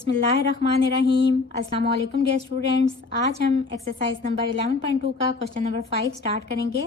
बिस्मिल्लाहिर्रहमानिर्रहीम। अस्सलाम वालेकुम डियर स्टूडेंट्स। आज हम एक्सरसाइज नंबर 11.2 का क्वेश्चन नंबर 5 स्टार्ट करेंगे।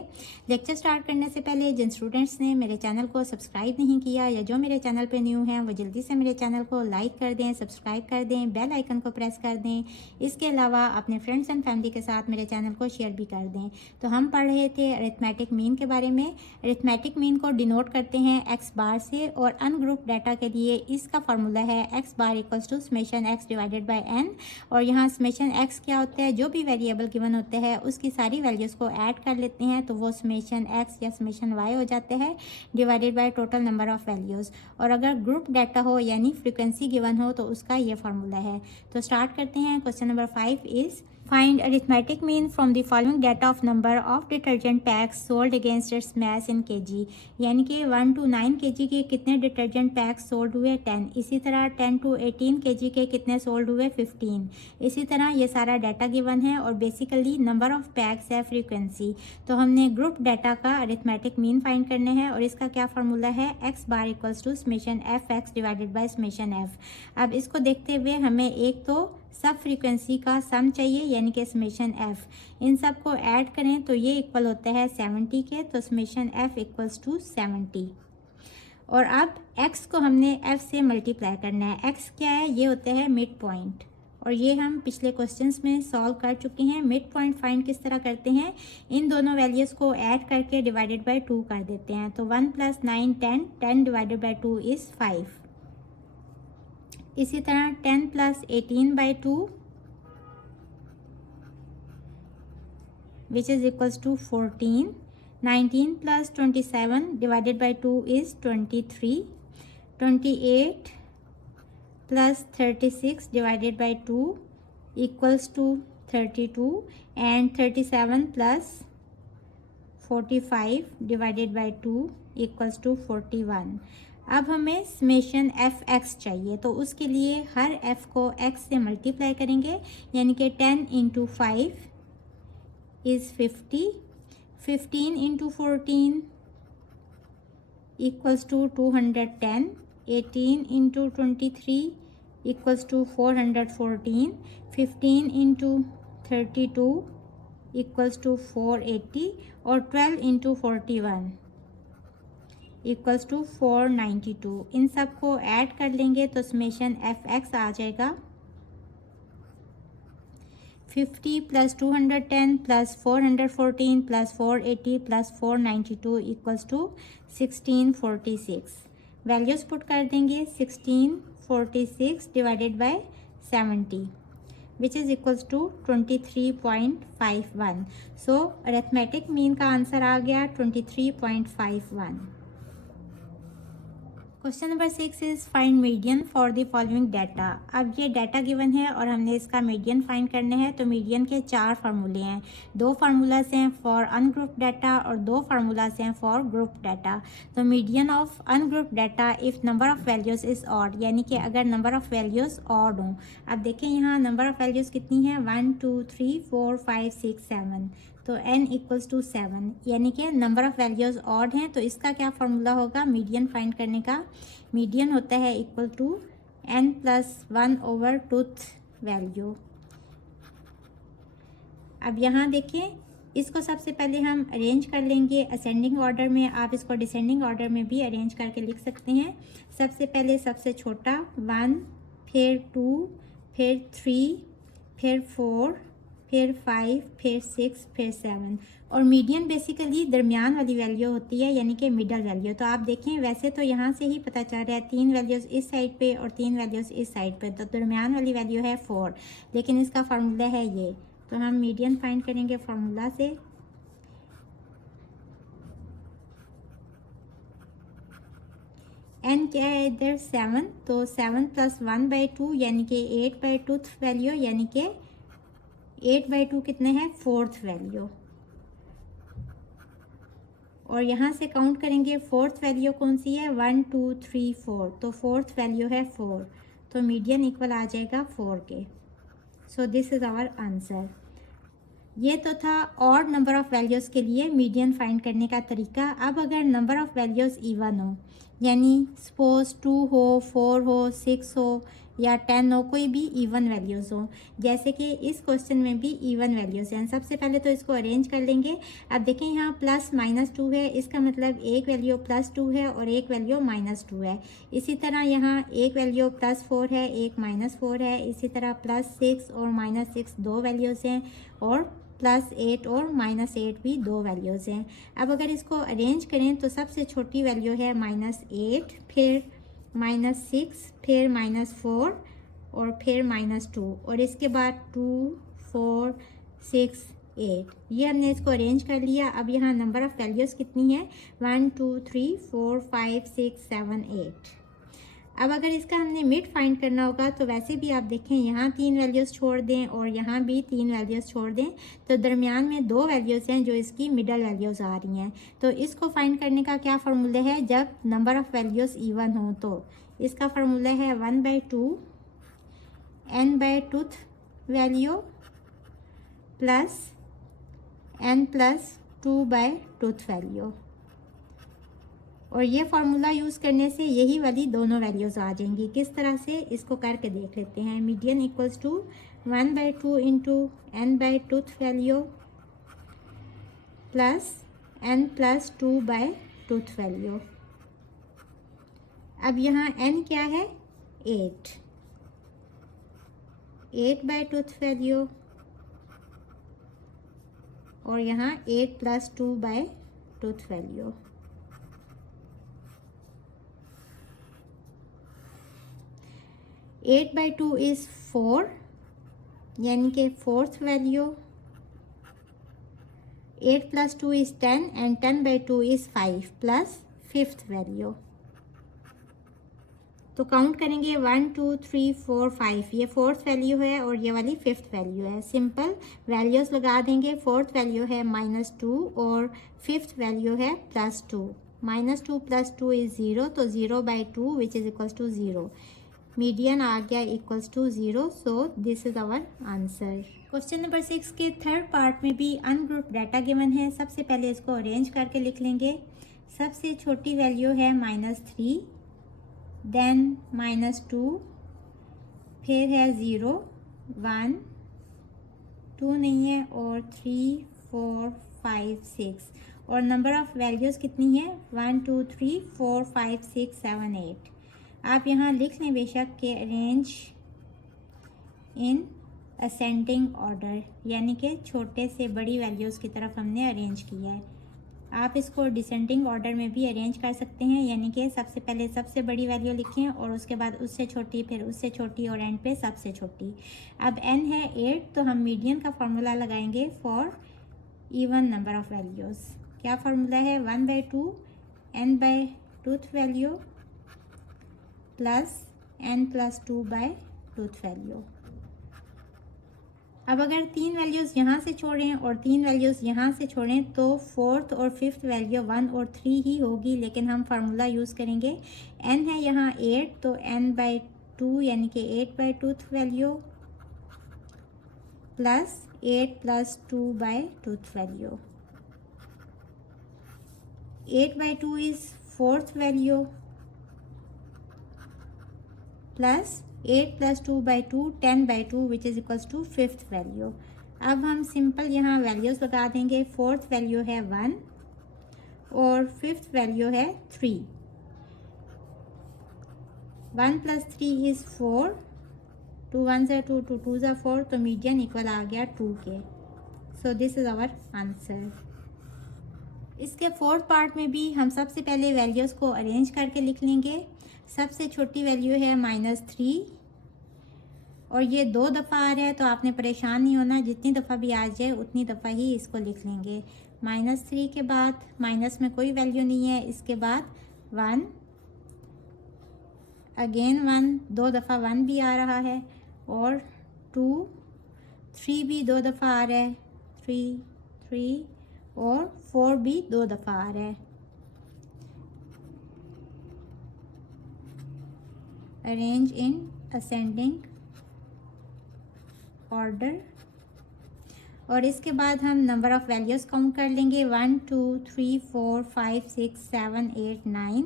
लेक्चर स्टार्ट करने से पहले जिन स्टूडेंट्स ने मेरे चैनल को सब्सक्राइब नहीं किया या जो मेरे चैनल पे न्यू हैं वो जल्दी से मेरे चैनल को लाइक कर दें, सब्सक्राइब कर दें, बेल आइकन को प्रेस कर दें। इसके अलावा अपने फ्रेंड्स एंड फैमिली के साथ मेरे चैनल को शेयर भी कर दें। तो हम पढ़ रहे थे अरिथमेटिक मीन के बारे में। अरिथमेटिक मीन को डिनोट करते हैं एक्स बार से और अनग्रुप डाटा के लिए इसका फार्मूला है x bar equals to summation x divided by n. और यहाँ समेशन एक्स क्या होता है, जो भी वेरिएबल गिवन होते हैं उसकी सारी वैल्यूज़ को ऐड कर लेते हैं तो वो समेशन एक्स या समेशन वाई हो जाते हैं divided by total number of values. और अगर ग्रुप डाटा हो यानी फ्रीक्वेंसी गिवन हो तो उसका ये फार्मूला है। तो स्टार्ट करते हैं। Question number 5 is find arithmetic mean from the following data of number of detergent packs sold against its mass in KG. यानी कि 1 to 9 केजी के कितने डिटर्जेंट पैक्स सोल्ड हुए 10। इसी तरह 10 to 18 केजी के कितने सोल्ड हुए 15। इसी तरह ये सारा डाटा गिवन है और बेसिकली नंबर ऑफ पैक्स है फ्रीक्वेंसी। तो हमने ग्रुप डाटा का अरिथमेटिक मीन फाइंड करने हैं और इसका क्या फार्मूला है x bar equals to summation f x divided by summation f. अब इसको देखते हुए हमें एक तो सब फ्रीक्वेंसी का सम चाहिए यानी कि समेशन एफ। इन सब को ऐड करें तो ये इक्वल होता है 70 के, तो समेशन एफ इक्वल्स टू 70। और अब एक्स को हमने एफ से मल्टीप्लाई करना है। एक्स क्या है, ये होता है मिड पॉइंट और ये हम पिछले क्वेश्चंस में सॉल्व कर चुके हैं। मिड पॉइंट फाइंड किस तरह करते हैं, इन दोनों वैल्यूज़ को ऐड करके डिवाइडेड बाय 2 कर देते हैं। तो 1 + 9 10, 10 डिवाइडेड बाय 2 इज़ 5। इसी तरह 10 + 18 by 2 which is equals to 14. 19 + 27 divided by 2 is 23. 28 + 36 divided by 2 equals to 32 and 37 + 45 divided by 2 equals to 41. अब हमें समेशन एफ एक्स चाहिए तो उसके लिए हर एफ को एक्स से मल्टीप्लाई करेंगे यानी कि 10 × 5 is 50, 15 × 14 equals to 210, 18 × 23 equals to 414, 15 × 32 equals to 480 और 12 × 41 इक्वल्स टू 492। इन सब को ऐड कर लेंगे तो समेशन एफ एक्स आ जाएगा 50 + 210 + 414 + 480 + 492 इक्वल्स टू 1646। वैल्यूज़ पुट कर देंगे 1646 divided by 70 which is equals to 23.51। So arithmetic mean का आंसर आ गया 23.51। Question number 6 is find median for the following data. अब ये डाटा गिवन है और हमने इसका मीडियन फाइंड करना है। तो मीडियन के 4 फार्मूले हैं, 2 फार्मूलाज हैं फॉर अनग्रुप डाटा और 2 फार्मूलाज हैं फॉर ग्रुप डाटा। तो median of ungroup data if number of values is odd, यानी कि अगर नंबर ऑफ़ वैल्यूज़ ऑड हों। अब देखें यहाँ नंबर ऑफ़ वैल्यूज़ कितनी हैं 1 2 3 4 5 6 7, तो n इक्वल्स टू 7 यानी कि नंबर ऑफ़ वैल्यूज़ ऑड हैं। तो इसका क्या फार्मूला होगा मीडियन फाइंड करने का, मीडियन होता है इक्वल टू n + 1 ओवर टूथ वैल्यू। अब यहाँ देखें इसको सबसे पहले हम अरेंज कर लेंगे असेंडिंग ऑर्डर में, आप इसको डिसेंडिंग ऑर्डर में भी अरेंज करके लिख सकते हैं। सबसे पहले सबसे छोटा 1, फिर 2, फिर 3, फिर 4, फिर 5, फिर 6, फिर 7। और मीडियन बेसिकली दरमियान वाली वैल्यू होती है यानी कि मिडल वैल्यू। तो आप देखें वैसे तो यहाँ से ही पता चल रहा है 3 वैल्यूज़ इस साइड पे और 3 वैल्यूज़ इस साइड पे, तो दरमियान वाली वैल्यू है 4, लेकिन इसका फार्मूला है ये। तो हम मीडियन फाइंड करेंगे फार्मूला से। n क्या है इधर 7, तो 7 + 1 by 2 यानी कि 8 by 2 वैल्यू, यानी कि 8 by 2 कितने हैं 4th वैल्यू। और यहाँ से काउंट करेंगे 4th वैल्यू कौन सी है 1 2 3 4, तो 4th वैल्यू है 4, तो मीडियन इक्वल आ जाएगा 4 के। So this is our answer. ये तो था ऑड नंबर ऑफ़ वैल्यूज़ के लिए मीडियन फाइंड करने का तरीका। अब अगर नंबर ऑफ़ वैल्यूज़ इवन हो, यानी सपोज 2 हो, 4 हो, 6 हो या 10 हो, कोई भी इवन वैल्यूज़ हो। जैसे कि इस क्वेश्चन में भी इवन वैल्यूज़ हैं। सबसे पहले तो इसको अरेंज कर लेंगे। अब देखें यहाँ प्लस माइनस 2 है, इसका मतलब एक वैल्यू +2 है और एक वैल्यू -2 है। इसी तरह यहाँ एक वैल्यू +4 है, एक -4 है। इसी तरह +6 और -6 दो वैल्यूज़ हैं और +8 और -8 भी दो वैल्यूज़ हैं। अब अगर इसको अरेंज करें तो सबसे छोटी वैल्यू है -8, फिर -6, फिर -4 और फिर -2 और इसके बाद 2, 4, 6, 8। ये हमने इसको अरेंज कर लिया। अब यहाँ नंबर ऑफ़ वैल्यूज़ कितनी है? 1, 2, 3, 4, 5, 6, 7, 8। अब अगर इसका हमने मिड फाइंड करना होगा तो वैसे भी आप देखें यहाँ 3 वैल्यूज़ छोड़ दें और यहाँ भी 3 वैल्यूज़ छोड़ दें तो दरमियान में 2 वैल्यूज़ हैं जो इसकी मिडल वैल्यूज़ आ रही हैं। तो इसको फाइंड करने का क्या फार्मूला है? जब नंबर ऑफ़ वैल्यूज़ इवन हो तो इसका फार्मूला है 1/2 n/2th value plus n+2/2th value. और ये फार्मूला यूज़ करने से यही वाली दोनों वैल्यूज़ आ जाएंगी। किस तरह से, इसको करके देख लेते हैं। Median equals to 1/2 into n/2th value plus n+2/2th value. अब यहाँ n क्या है? 8, 8/2th वैल्यू और यहाँ 8+2/2th value. Eight by two is 4 यानी कि 4th value. 8+2 is 10 and 10/2 is 5 plus 5th value. तो काउंट करेंगे 1, 2, 3, 4, 5। ये 4th वैल्यू है और ये वाली 5th वैल्यू है। सिंपल वैल्यूज़ लगा देंगे। 4th वैल्यू है -2 और 5th वैल्यू है +2। -2 + 2 इज़ 0, तो 0/2 which is equals to 0। Median आ गया equals to 0। So this is our answer. Question number 6 के थर्ड पार्ट में भी अनग्रुप डाटा गिवन है। सबसे पहले इसको अरेंज करके लिख लेंगे। सबसे छोटी वैल्यू है -3, देन -2, फिर है 0, 1, 2 नहीं है और 3, 4, 5, 6 और नंबर ऑफ़ वैल्यूज़ कितनी है? 1, 2, 3, 4, 5, 6, 7, 8। आप यहाँ लिख लें बेशक के अरेंज इन असेंडिंग ऑर्डर, यानी कि छोटे से बड़ी वैल्यूज़ की तरफ हमने अरेंज किया है। आप इसको डिसेंडिंग ऑर्डर में भी अरेंज कर सकते हैं, यानी कि सबसे पहले सबसे बड़ी वैल्यू लिखें और उसके बाद उससे छोटी, फिर उससे छोटी और एंड पे सबसे छोटी। अब n है 8, तो हम मीडियन का फार्मूला लगाएंगे for even number of values. क्या फार्मूला है? 1/2 n/2th value plus n+2/2th value. अब अगर 3 वैल्यूज़ यहाँ से छोड़ें और 3 वैल्यूज़ यहाँ से छोड़ें तो 4th और 5th वैल्यू 1 और 3 ही होगी, लेकिन हम फार्मूला यूज़ करेंगे। n है यहाँ 8, तो n/2 यानी कि 8/2th value plus 8+2/2th value. 8/2 is 4th value plus 8+2/2 10/2 which is equals to 5th value. अब हम सिंपल यहाँ वैल्यूज़ लगा देंगे। 4th वैल्यू है 1 और 5th वैल्यू है 3। 1 + 3 इज़ 4, 2 1 ज़ा 2, 2 2 ज़ा 4, तो मीडियन इक्वल आ गया 2 के। So this is our answer. इसके फोर्थ पार्ट में भी हम सबसे पहले वैल्यूज़ को अरेंज करके लिख लेंगे। सबसे छोटी वैल्यू है -3 और ये 2 दफ़ा आ रहा है, तो आपने परेशान नहीं होना, जितनी दफ़ा भी आ जाए उतनी दफ़ा ही इसको लिख लेंगे। -3 के बाद माइनस में कोई वैल्यू नहीं है, इसके बाद 1, अगेन 1, 2 दफ़ा 1 भी आ रहा है और 2, 3 भी 2 दफ़ा आ रहा है, 3 3 और 4 भी 2 दफ़ा आ रहा है। अरेंज इन असेंडिंग ऑर्डर और इसके बाद हम नंबर ऑफ़ वैल्यूज़ काउंट कर लेंगे 1 2 3 4 5 6 7 8 9।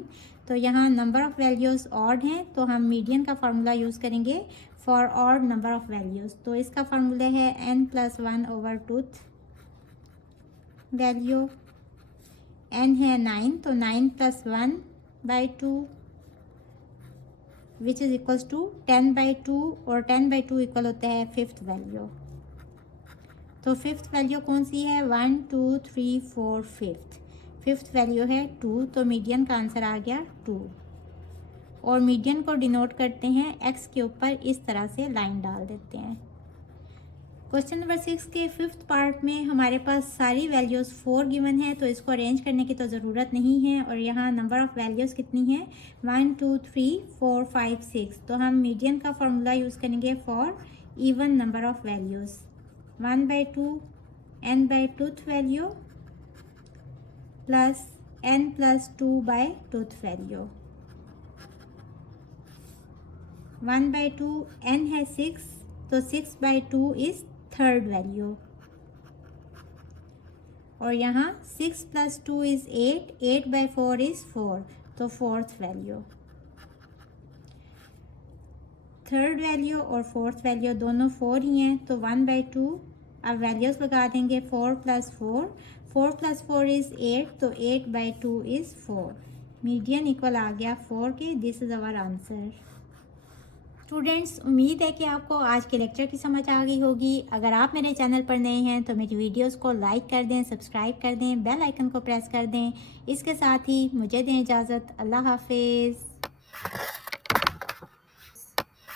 तो यहाँ नंबर ऑफ़ वैल्यूज़ ऑड हैं तो हम मीडियन का फार्मूला यूज़ करेंगे for odd number of values. तो इसका फार्मूला है n+1/2 वैल्यू। n है 9 तो 9 + 1/2 विच इज़ इक्वल्स टू 10/2 और 10/2 इक्वल होता है 5th वैल्यू। तो 5th वैल्यू कौन सी है 1 2 3 4 5th वैल्यू है 2। तो मीडियन का आंसर आ गया 2। और मीडियन को डिनोट करते हैं x के ऊपर इस तरह से लाइन डाल देते हैं। क्वेश्चन नंबर 6 के 5th पार्ट में हमारे पास सारी वैल्यूज़ 4 गिवन है तो इसको अरेंज करने की तो ज़रूरत नहीं है। और यहाँ नंबर ऑफ़ वैल्यूज़ कितनी है 1 2 3 4 5 6। तो हम मीडियन का फार्मूला यूज़ करेंगे for even number of values 1/2 n/2th value plus n+2/2th value. 1/2 n है 6 तो 6/2 इज़ 3rd वैल्यू। और यहाँ 6 + 2 इज़ 8 8/4 इज़ 4 तो 4th वैल्यू। 3rd वैल्यू और 4th वैल्यू दोनों 4 ही हैं तो 1/2 अब वैल्यूज़ लगा देंगे 4 + 4 4 + 4 इज़ 8 तो 8/2 इज़ 4। मीडियन इक्वल आ गया 4 के। This is our answer. Students, उम्मीद है कि आपको आज के लेक्चर की समझ आ गई होगी। अगर आप मेरे चैनल पर नए हैं तो मेरी वीडियोस को लाइक कर दें, सब्सक्राइब कर दें, बेल आइकन को प्रेस कर दें। इसके साथ ही मुझे दें इजाज़त। अल्लाह हाफिज़।